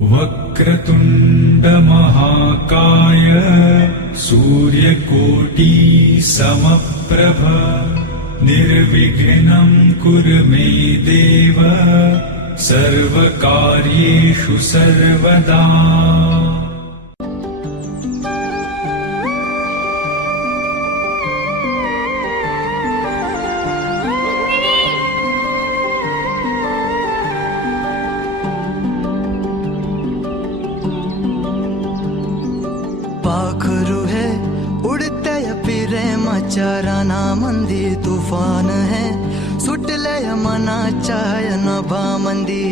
वक्रतुंड महाकाय सूर्यकोटि समप्रभ निर्विघ्नं कुरु मे देव सर्वकार्येषु सर्वदा। पाखरू है उड़ते फिरे मचाराना मंदी तूफान है सुटले मना चाय नभा मंदी।